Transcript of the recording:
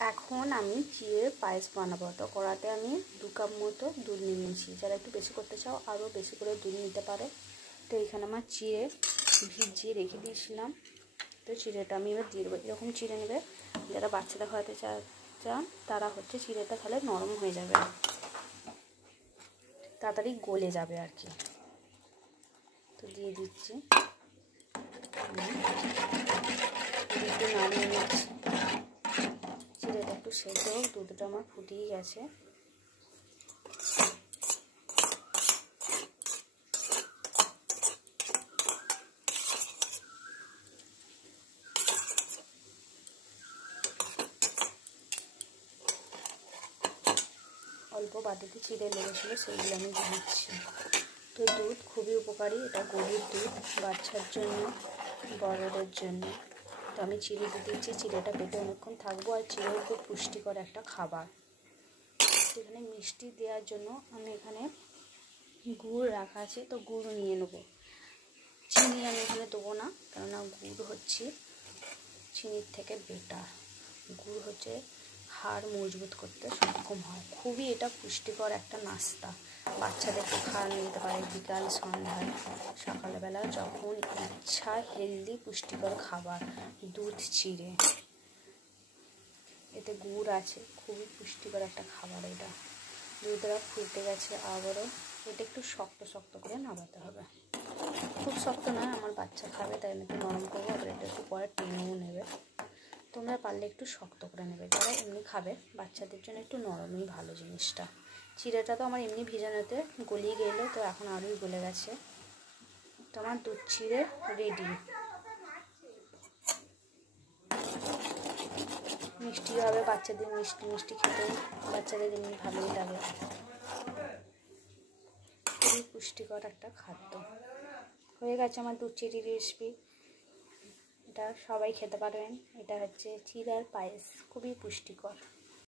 এখন আমি চিড়ের পায়েস বানাবো। তো কড়াতে আমি 2 কাপ মতো দুধ নিয়ে নিয়েছি। যারা একটু বেশি করতে চাও আরও বেশি করে দুধ নিতে পারো। তো এখানে আমার চিড়ে ভিজিয়ে রেখে দিয়েছিলাম। তো চিড়েটা আমি এবার দিয়ে দেবো। এরকম চিড়ে নেবে, যারা বাচ্চাদের খাওয়াতে চান তারা হচ্ছে চিড়েটা তাহলে নরম হয়ে যাবে, তাড়াতাড়ি গলে যাবে আর কি। তো দিয়ে দিচ্ছি, একটু নাড়িয়ে নিচ্ছি। চিড়েটা একটু সেদ্ধ হোক, দুধটা আমার ফুটিয়ে গেছে। অল্প বাটিতে চিড়ে লেগেছিলো, সেইগুলো আমি দিচ্ছি। তো দুধ খুবই উপকারী, এটা গরুর দুধ, বাচ্চার জন্য বড়দের জন্য। তো আমি চিড়ে দিয়ে দিচ্ছি, চিড়েটা পেটে অনেকক্ষণ থাকবো। আর চিড়েও খুব পুষ্টিকর একটা খাবার। এখানে মিষ্টি দেওয়ার জন্য আমি এখানে গুড় রাখা আছে, তো গুড় নিয়ে নেবো। চিনি আমি এখানে দেবো না, কেননা গুড় হচ্ছে চিনির থেকে বেটার। গুড় হচ্ছে হাড় মজবুত করতে সক্ষম হয়। খুবই এটা পুষ্টিকর একটা নাস্তা, বাচ্চাদেরকে খাওয়ানো যেতে পারে বিকাল সন্ধ্যায় সকালবেলা যখন ইচ্ছা। হেলদি পুষ্টিকর খাবার দুধ চিড়ে, এতে গুড় আছে, খুবই পুষ্টিকর একটা খাবার এটা। দুধটা ফুটে গেছে, আবারও এটা একটু শক্ত শক্ত করে নামাতে হবে। খুব শক্ত নয়, আমার বাচ্চা খাবে তাই আমি একটু নরম করবো, আবার এটা একটু পরে টেনেও নেবে। তোমরা পারলে একটু শক্ত করে নেবে, যারা এমনি খাবে বাচ্চাদের জন্য একটু নরমই ভালো জিনিসটা। চিড়েটা তো আমার এমনি ভিজানোতে গলিয়ে গেলো, তো এখন আরোই গলে গেছে। তো আমার দুধ চিড়ে রেডি। মিষ্টি হবে, বাচ্চাদের মিষ্টি মিষ্টি খেতে বাচ্চাদের এমনি ভালোই লাগে। খুবই পুষ্টিকর একটা খাদ্য। হয়ে গেছে আমার দুধ চিড়ে রেসিপি। এটা সবাই খেতে পারবেন। এটা হচ্ছে চিড়ার পায়েস, খুবই পুষ্টিকর।